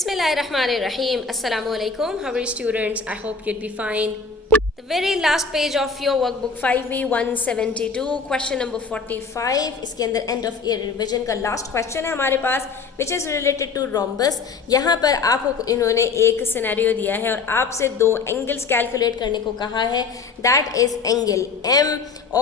Bismillahirrahmanirrahim. Assalamu alaikum. How are you students? I hope you'd be fine. The very last page of your workbook 5B 172 question number 45. इसके अंदर end of year revision का last question है हमारे पास which is related to rhombus. यहाँ पर आपको इन्होंने एक सिनेरियो दिया है और आपसे दो एंगल्स कैलकुलेट करने को कहा है. That is एंगल M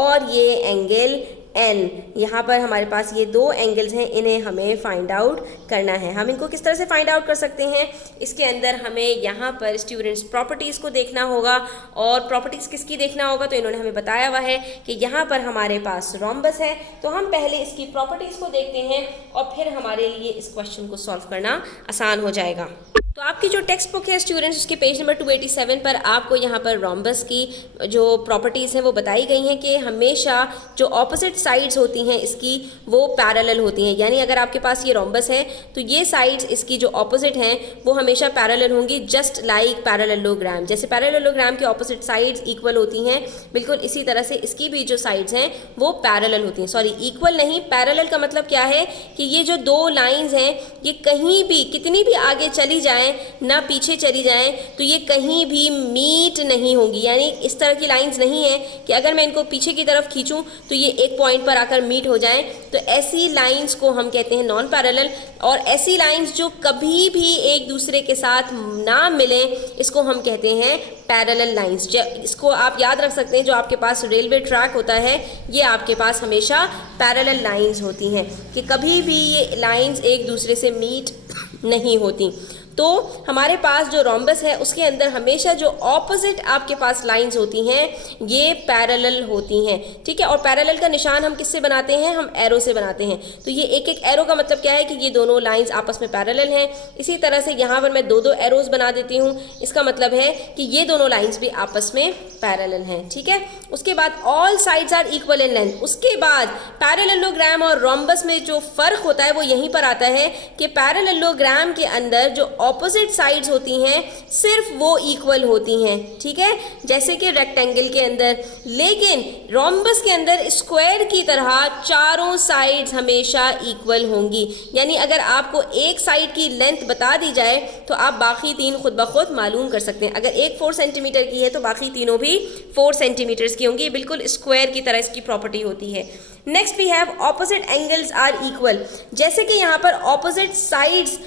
और ये एंगल N. यहाँ पर हमारे पास ये दो एंगल्स हैं, इन्हें हमें फाइंड आउट करना है. हम इनको किस तरह से फाइंड आउट कर सकते हैं? इसके अंदर हमें यहाँ पर स्टूडेंट्स प्रॉपर्टीज़ को देखना होगा. और प्रॉपर्टीज़ किसकी देखना होगा? तो इन्होंने हमें बताया हुआ है कि यहाँ पर हमारे पास रोम्बस है, तो हम पहले इसकी प्रॉपर्टीज़ को देखते हैं और फिर हमारे लिए इस क्वेश्चन को सॉल्व करना आसान हो जाएगा. तो आपकी जो टेक्स्ट बुक है स्टूडेंट्स, उसके पेज नंबर 287 पर आपको यहाँ पर रोम्बस की जो प्रॉपर्टीज़ हैं वो बताई गई हैं कि हमेशा जो ऑपोजिट साइड्स होती हैं इसकी वो पैरेलल होती हैं. यानी अगर आपके पास ये रोम्बस है तो ये साइड्स इसकी जो ऑपोजिट हैं वो हमेशा पैरेलल होंगी, जस्ट लाइक पैरेललोग्राम. जैसे पैरेललोग्राम की ऑपोजिट साइड्स इक्वल होती हैं, बिल्कुल इसी तरह से इसकी भी जो साइड्स हैं वो पैरेलल होती हैं. सॉरी, इक्वल नहीं, पैरेलल का मतलब क्या है कि ये जो दो लाइन्स हैं ये कहीं भी कितनी भी आगे चली जाएँ ना पीछे चली जाएं तो ये कहीं भी मीट नहीं होंगी. यानी इस तरह की लाइंस नहीं है कि अगर मैं इनको पीछे की तरफ खींचूं तो ये एक पॉइंट पर आकर मीट हो जाएं. तो ऐसी लाइंस को हम कहते हैं नॉन पैरेलल. और ऐसी लाइंस जो कभी भी एक दूसरे के साथ ना मिलें इसको हम कहते हैं पैरेलल लाइंस. इसको आप याद रख सकते हैं, जो आपके पास रेलवे ट्रैक होता है ये आपके पास हमेशा पैरेलल लाइंस होती हैं कि कभी भी ये लाइंस एक दूसरे से मीट नहीं होती. तो हमारे पास जो रोम्बस है उसके अंदर हमेशा जो ऑपोजिट आपके पास लाइंस होती हैं ये पैरेलल होती हैं. ठीक है, और पैरेलल का निशान हम किससे बनाते हैं? हम एरो से बनाते हैं. तो ये एक एक एरो का मतलब क्या है कि ये दोनों लाइंस आपस में पैरेलल हैं. इसी तरह से यहाँ पर मैं दो दो एरोज बना देती हूँ, इसका मतलब है कि ये दोनों लाइंस भी आपस में पैरेलल हैं. ठीक है, उसके बाद all sides are equal in length. उसके बाद पैरेललोग्राम और रोम्बस में जो फर्क होता है वो यहीं पर आता है कि पैरेललोग्राम के अंदर जो ऑपोजिट साइड्स होती हैं सिर्फ वो इक्वल होती हैं. ठीक है, जैसे कि रेक्टेंगल के अंदर. लेकिन रोम्बस के अंदर स्क्वायर की तरह चारों साइड्स हमेशा इक्वल होंगी. यानी अगर आपको एक साइड की लेंथ बता दी जाए तो आप बाकी तीन खुद ब खुद मालूम कर सकते हैं. अगर एक 4 सेंटीमीटर की है तो बाकी तीनों भी 4 सेंटीमीटर्स की होंगी. बिल्कुल स्क्वायर की तरह इसकी प्रॉपर्टी होती है. Next we have opposite angles are equal. जैसे कि यहाँ पर ऑपोजिट साइड्स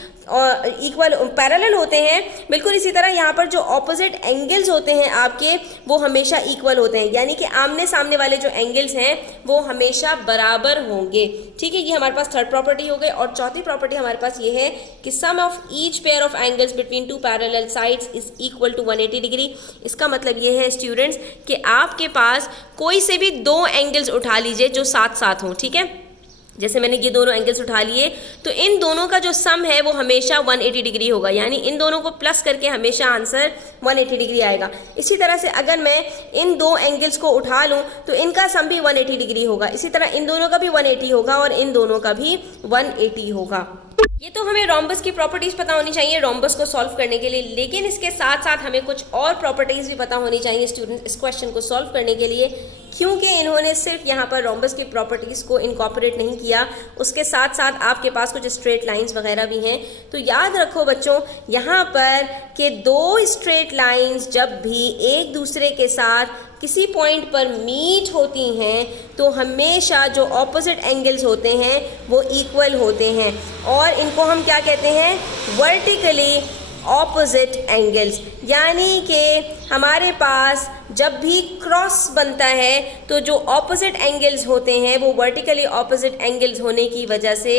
इक्वल पैरेलल होते हैं, बिल्कुल इसी तरह यहाँ पर जो ऑपोजिट एंगल्स होते हैं आपके वो हमेशा इक्वल होते हैं. यानी कि आमने सामने वाले जो एंगल्स हैं वो हमेशा बराबर होंगे. ठीक है, ये हमारे पास थर्ड प्रॉपर्टी हो गई. और चौथी प्रॉपर्टी हमारे पास ये है कि sum of each pair of angles between two parallel sides is equal to 180 degree. इसका मतलब ये है स्टूडेंट्स कि आपके पास कोई से भी दो एंगल्स उठा लीजिए जो साथ साथ हों. ठीक है, जैसे मैंने ये दोनों एंगल्स उठा लिए तो इन दोनों का जो सम है वो हमेशा 180 डिग्री होगा. यानी इन दोनों को प्लस करके हमेशा आंसर 180 डिग्री आएगा. इसी तरह से अगर मैं इन दो एंगल्स को उठा लूँ तो इनका सम भी 180 डिग्री होगा. इसी तरह इन दोनों का भी 180 होगा और इन दोनों का भी 180 होगा. ये तो हमें रोम्बस की प्रॉपर्टीज़ पता होनी चाहिए रोम्बस को सॉल्व करने के लिए, लेकिन इसके साथ साथ हमें कुछ और प्रॉपर्टीज़ भी पता होनी चाहिए स्टूडेंट्स इस क्वेश्चन को सॉल्व करने के लिए. क्योंकि इन्होंने सिर्फ यहाँ पर रोम्बस की प्रॉपर्टीज़ को इनकॉर्पोरेट नहीं किया, उसके साथ साथ आपके पास कुछ स्ट्रेट लाइंस वगैरह भी हैं. तो याद रखो बच्चों यहाँ पर कि दो स्ट्रेट लाइंस जब भी एक दूसरे के साथ किसी पॉइंट पर मीट होती हैं तो हमेशा जो ऑपोजिट एंगल्स होते हैं वो इक्वल होते हैं. और इनको हम क्या कहते हैं? Vertically opposite angles. यानी कि हमारे पास जब भी क्रॉस बनता है तो जो ऑपोजिट एंगल्स होते हैं वो वर्टिकली ऑपोजिट एंगल्स होने की वजह से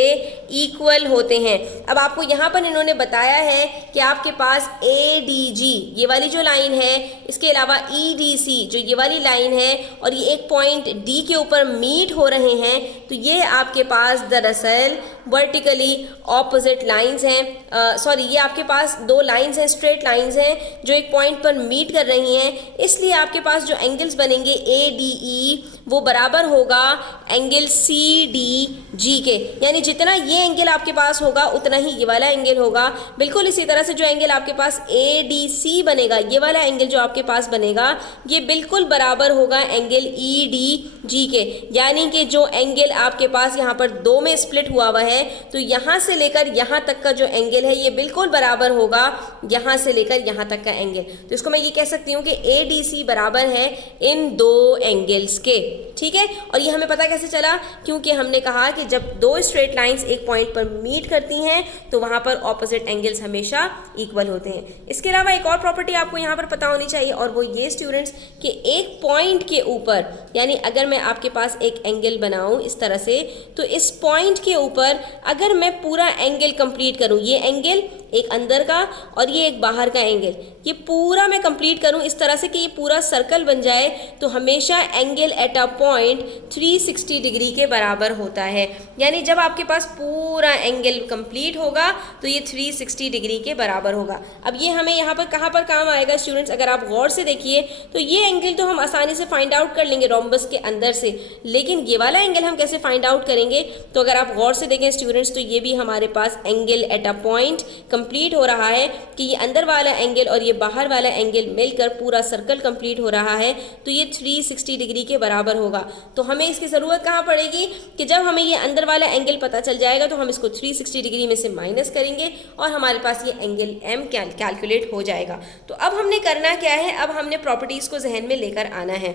इक्वल होते हैं. अब आपको यहाँ पर इन्होंने बताया है कि आपके पास ADG ये वाली जो लाइन है, इसके अलावा EDC जो ये वाली लाइन है और ये एक पॉइंट D के ऊपर मीट हो रहे हैं, तो ये आपके पास दरअसल वर्टिकली ऑपोजिट लाइंस हैं. सॉरी, ये आपके पास दो लाइंस हैं, स्ट्रेट लाइंस हैं जो एक पॉइंट पर मीट कर रही हैं. इसलिए आपके पास जो एंगल्स बनेंगे ए डी ई वो बराबर होगा एंगल सी डी जी के, यानी जितना ये एंगल आपके पास होगा उतना ही ये वाला एंगल होगा। बिल्कुल इसी तरह से जो एंगल आपके पास ए डी सी बनेगा, ये वाला एंगल जो आपके पास बनेगा ये बिल्कुल बराबर होगा एंगल ई डी जी के, यानी कि जो एंगल आपके पास यहाँ पर दो में स्प्लिट हुआ हुआ है तो यहाँ से लेकर यहाँ तक का जो एंगल है ये बिल्कुल बराबर होगा यहाँ से लेकर यहाँ तक का एंगल। तो इसको मैं ये कह सकती हूँ कि ए डी सी बराबर है इन दो एंगल्स के, ठीक है। और ये हमें पता कैसे चला, क्योंकि हमने कहा कि जब दो स्ट्रेट लाइंस एक पॉइंट पर मीट करती हैं तो वहाँ पर ऑपोजिट एंगल्स हमेशा इक्वल होते हैं। इसके अलावा एक और प्रॉपर्टी आपको यहाँ पर पता होनी चाहिए और वो ये स्टूडेंट्स कि एक पॉइंट के ऊपर, यानी अगर मैं आपके पास एक एंगल बनाऊँ इस तरह से, तो इस पॉइंट के ऊपर अगर मैं पूरा एंगल कंप्लीट करूँ, ये एंगल एक अंदर का और ये एक बाहर का एंगल, ये पूरा मैं कंप्लीट करूं इस तरह से कि ये पूरा सर्कल बन जाए, तो हमेशा angle at a point 360 degree के बराबर होता है। यानी जब आपके पास पूरा एंगल कंप्लीट होगा तो ये 360 डिग्री के बराबर होगा। अब ये हमें यहाँ पर कहाँ पर काम आएगा स्टूडेंट्स, अगर आप गौर से देखिए तो ये एंगल तो हम आसानी से फाइंड आउट कर लेंगे रोम्बस के अंदर से, लेकिन ये वाला एंगल हम कैसे फाइंड आउट करेंगे। तो अगर आप गौर से देखें स्टूडेंट्स तो ये भी हमारे पास angle at a point complete हो रहा है कि ये अंदर वाला एंगल और ये बाहर वाला एंगल मिलकर पूरा सर्कल कंप्लीट हो रहा है, तो ये 360 डिग्री के बराबर होगा। तो हमें इसकी ज़रूरत कहाँ पड़ेगी कि जब हमें ये अंदर वाला एंगल पता चल जाएगा तो हम इसको 360 डिग्री में से माइनस करेंगे और हमारे पास ये एंगल एम कैलकुलेट हो जाएगा। तो अब हमने करना क्या है, अब हमने प्रॉपर्टीज़ को जहन में लेकर आना है।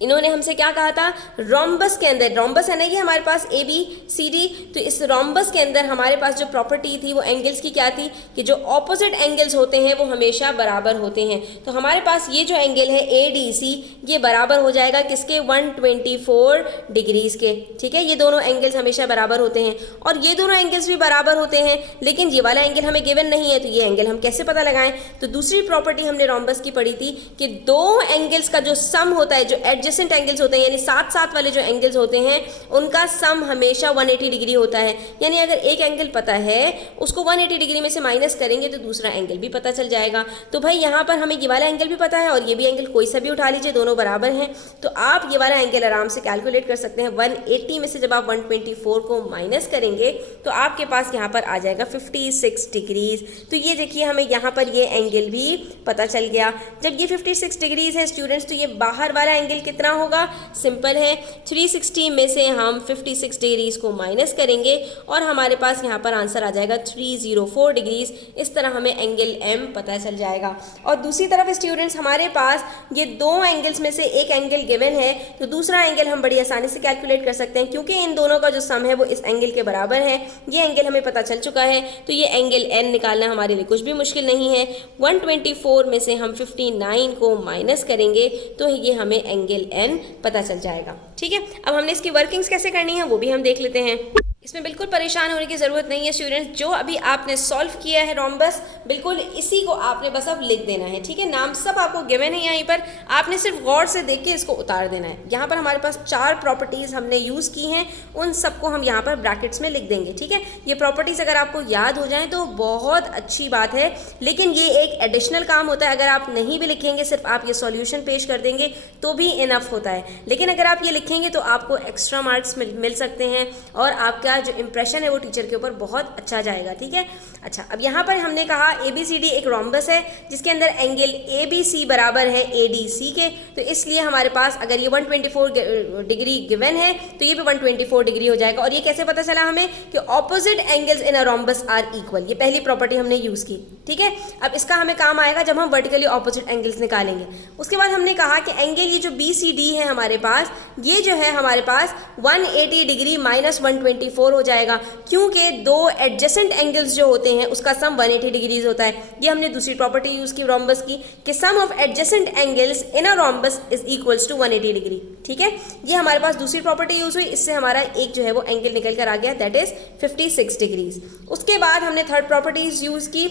इन्होंने हमसे क्या कहा था, रोम्बस के अंदर, रोम्बस है ना ये हमारे पास ए बी सी डी, तो इस रोम्बस के अंदर हमारे पास जो प्रॉपर्टी थी वो एंगल्स की क्या थी कि जो ऑपोजिट एंगल्स होते हैं वो हमेशा बराबर होते हैं। तो हमारे पास ये जो एंगल है ए डी सी ये बराबर हो जाएगा किसके, 124 डिग्रीज के, ठीक है। ये दोनों एंगल्स हमेशा बराबर होते हैं और ये दोनों एंगल्स भी बराबर होते हैं, लेकिन ये वाला एंगल हमें गिवन नहीं है, तो ये एंगल हम कैसे पता लगाएं। तो दूसरी प्रॉपर्टी हमने रोम्बस की पढ़ी थी कि दो एंगल्स का जो सम होता है, जो एडजेसेंट एंगल्स होते हैं यानी साथ साथ वाले जो एंगल्स होते हैं उनका सम हमेशा 180 डिग्री होता है। यानी अगर एक एंगल पता है उसको 180 डिग्री में से माइनस करेंगे तो दूसरा एंगल भी पता चल जाएगा। तो भाई यहाँ पर हमें ये वाला एंगल भी पता है और ये भी एंगल कोई सा भी उठा लीजिए, दोनों बराबर हैं, तो आप ये वाला एंगल आराम से कैलकुलेट कर सकते हैं। 180 में से जब आप 124 को माइनस करेंगे तो आपके पास यहाँ पर आ जाएगा 56 डिग्रीज। तो ये देखिए हमें यहाँ पर ये एंगल भी पता चल गया। जब ये 56 डिग्रीज है स्टूडेंट्स तो ये बाहर वाला एंगल कितना होगा, सिंपल है 360 में से हम 56 डिग्रीज को माइनस करेंगे और हमारे पास यहाँ पर आंसर आ जाएगा 304 डिग्रीज। इस तरह हमें एंगल एम पता चल जाएगा। और दूसरी तरफ स्टूडेंट्स हमारे पास ये दो एंगल्स में से एक एंगल गिवन है तो दूसरा एंगल हम बड़ी आसानी से कैलकुलेट कर सकते हैं, क्योंकि इन दोनों का जो सम है वो इस एंगल के बराबर है। ये एंगल हमें पता चल चुका है, तो ये एंगल एन निकालना हमारे लिए कुछ भी मुश्किल नहीं है। 124 में से हम 59 को माइनस करेंगे तो ये हमें एंगल एन पता चल जाएगा, ठीक है। अब हमने इसकी वर्किंग्स कैसे करनी है वो भी हम देख लेते हैं। इसमें बिल्कुल परेशान होने की ज़रूरत नहीं है स्टूडेंट्स, जो अभी आपने सॉल्व किया है रोम्बस बिल्कुल इसी को आपने बस अब लिख देना है, ठीक है। नाम सब आपको गिवन है यहीं पर, आपने सिर्फ गौर से देख के इसको उतार देना है। यहाँ पर हमारे पास 4 प्रॉपर्टीज़ हमने यूज़ की हैं, उन सबको हम यहाँ पर ब्रैकेट्स में लिख देंगे, ठीक है। ये प्रॉपर्टीज़ अगर आपको याद हो जाएँ तो बहुत अच्छी बात है, लेकिन ये एक एडिशनल काम होता है। अगर आप नहीं भी लिखेंगे, सिर्फ आप ये सॉल्यूशन पेश कर देंगे तो भी इनफ होता है, लेकिन अगर आप ये लिखेंगे तो आपको एक्स्ट्रा मार्क्स मिल सकते हैं और आपका जो इंप्रेशन है वो टीचर के ऊपर बहुत अच्छा जाएगा, ठीक है। अच्छा, अब यहाँ पर हमने कहा ABCD एक रोम्बस है जिसके अंदर एंगल ABC बराबर है ADC के, तो इसलिए हमारे पास अगर ये 124 डिग्री गिवन है तो ये भी 124 डिग्री हो जाएगा। और ये कैसे पता चला हमें कि opposite angles in a rhombus are equal, ये पहली प्रॉपर्टी हमने यूज़ की, ठीक है। अब इसका हमें काम आएगा जब हम वर्टिकली ऑपोजिट एंगल्स निकालेंगे। उसके बाद हमने कहा कि एंगल ये जो BCD है हमारे पास, ये जो है हमारे पास 180 डिग्री माइनस 124 हो जाएगा, क्योंकि दो एडजेसेंट एंगल्स जो होते हैं उसका सम 180 डिग्रीज होता है। ये हमने दूसरी प्रॉपर्टी यूज़ की रोम्बस की कि sum of adjacent angles in a rhombus is equals to 180 degree, ठीक है। ये हमारे पास दूसरी प्रॉपर्टी यूज़ हुई, इससे हमारा एक जो है वो एंगल निकल कर आ गया, दैट इज 56 डिग्रीज। उसके बाद हमने थर्ड प्रॉपर्टीज यूज़ की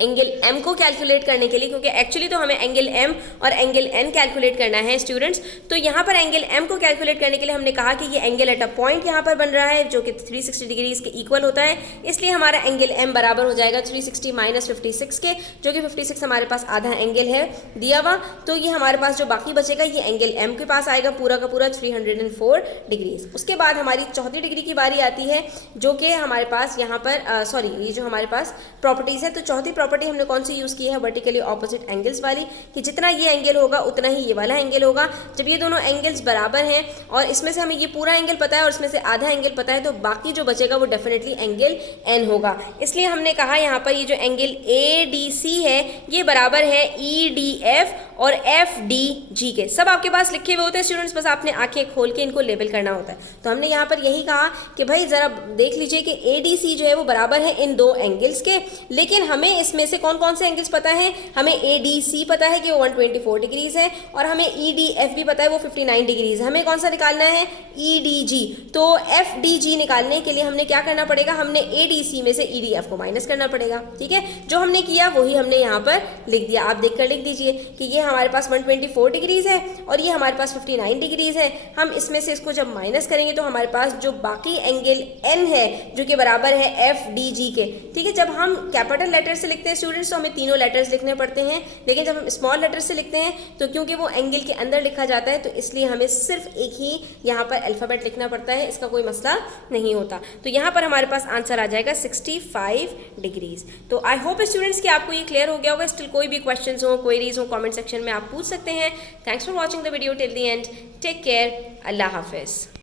एंगल M को कैलकुलेट करने के लिए, क्योंकि एक्चुअली तो हमें एंगल M और एंगल N कैलकुलेट करना है स्टूडेंट्स। तो यहाँ पर एंगल M को कैलकुलेट करने के लिए हमने कहा कि ये एंगल एट अ पॉइंट यहाँ पर बन रहा है जो कि 360 डिग्रीज के इक्वल होता है, इसलिए हमारा एंगल M बराबर हो जाएगा 360 माइनस 56 के, जो कि 56 हमारे पास आधा एंगल है दिया हुआ। तो ये हमारे पास जो बाकी बचेगा ये एंगल M के पास आएगा पूरा का पूरा 304 डिग्रीज। उसके बाद हमारी चौथी डिग्री की बारी आती है, जो कि हमारे पास यहाँ पर सॉरी ये जो हमारे पास प्रॉपर्टीज है, तो चौथी प्रॉपर्टी हमने कौन सी यूज की है, वर्टिकली ऑपोजिट एंगल्स वाली, कि जितना ये एंगल होगा उतना ही ये वाला एंगल होगा। जब ये दोनों एंगल्स बराबर हैं और इसमें से हमें ये पूरा एंगल पता है और इसमें से आधा एंगल पता है, तो बाकी जो बचेगा वो डेफिनेटली एंगल N होगा। इसलिए हमने कहा यहाँ पर ये जो एंगल ADC है ये बराबर है EDF और FDG के। सब आपके पास लिखे हुए होते हैं स्टूडेंट्स, बस आपने आंखें खोल के इनको लेबल करना होता है। तो हमने यहाँ पर यही कहा कि भाई जरा देख लीजिए कि ADC जो है वो बराबर है इन दो एंगल्स के, लेकिन हमें इसमें से कौन कौन से एंगल्स पता है, हमें ADC पता है कि वो 124 डिग्रीज है और हमें EDF भी पता है वो 59 डिग्रीज। हमें कौन सा निकालना है, EDG। तो FDG निकालने के लिए हमने क्या करना पड़ेगा, हमने ADC में से EDF को माइनस करना पड़ेगा। ठीक है, जो हमने किया वही हमने यहाँ पर लिख दिया। आप देखकर लिख दीजिए कि ये हमारे पास 124 डिग्रीज है और ये हमारे पास 59 डिग्रीज है। हम इसमें से इसको जब माइनस करेंगे तो हमारे पास जो बाकी एंगल N है जो कि बराबर है FDG के। ठीक है, जब हम कैपिटल लेटर से लिखते हैं स्टूडेंट्स तो हमें तीनों लेटर्स लिखने पड़ते हैं, लेकिन जब हम स्मॉल लेटर से लिखते हैं तो क्योंकि वो एंगल के अंदर लिखा जाता है तो इसलिए हमें सिर्फ एक ही यहाँ पर अल्फाबेट लिखना पड़ता है, इसका कोई मसला नहीं होता। तो यहाँ पर हमारे पास आंसर आ जाएगा 65 डिग्रीज। तो आई होप स्टूडेंट्स कि आपको ये क्लियर हो गया होगा। स्टिल कोई भी क्वेश्चंस हो, क्वेरीज हो, कमेंट सेक्शन में आप पूछ सकते हैं। Thanks for watching the video till the end. Take care, अल्लाह हाफिज़।